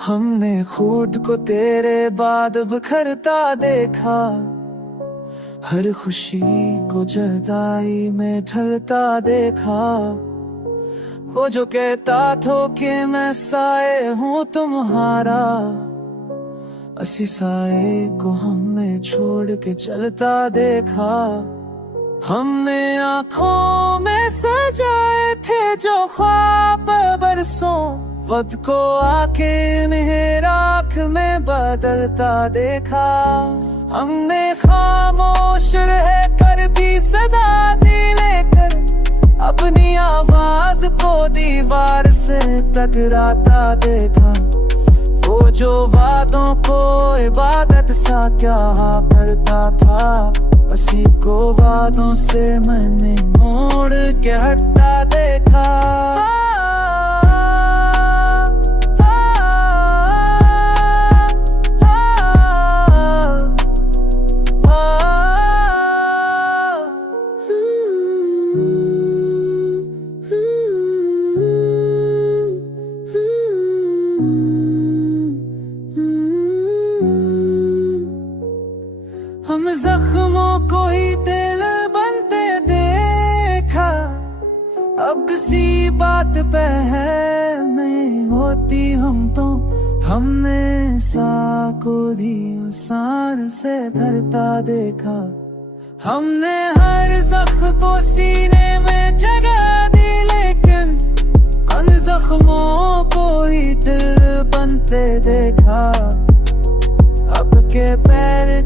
हमने खुद को तेरे बाद बिखरता देखा, हर खुशी को जुदाई में ढलता देखा। वो जो कहता था कि मैं साए हूँ तुम्हारा, असी साए को हमने छोड़ के चलता देखा। हमने आँखों में सजाए थे जो ख्वाब बरसों, वक्त को आके इन्हें राख में बदलता देखा। हमने खामोश रह कर भी सदा दी लेकर, अपनी आवाज को दीवार से टकराता देखा। वो जो वादों को इबादत सा क्या करता था, उसी को वादों से मैंने मोड़ के हटता देखा। हम जख्मों को ही दिल बनते देखा, अब किसी बात पे है नहीं होती हम तो। हमने सा को भी सार से धरता देखा। हमने हर जख्म को सीने में जगह दी, लेकिन उन जख्मों को ही दिल बनते देखा। अब के पैर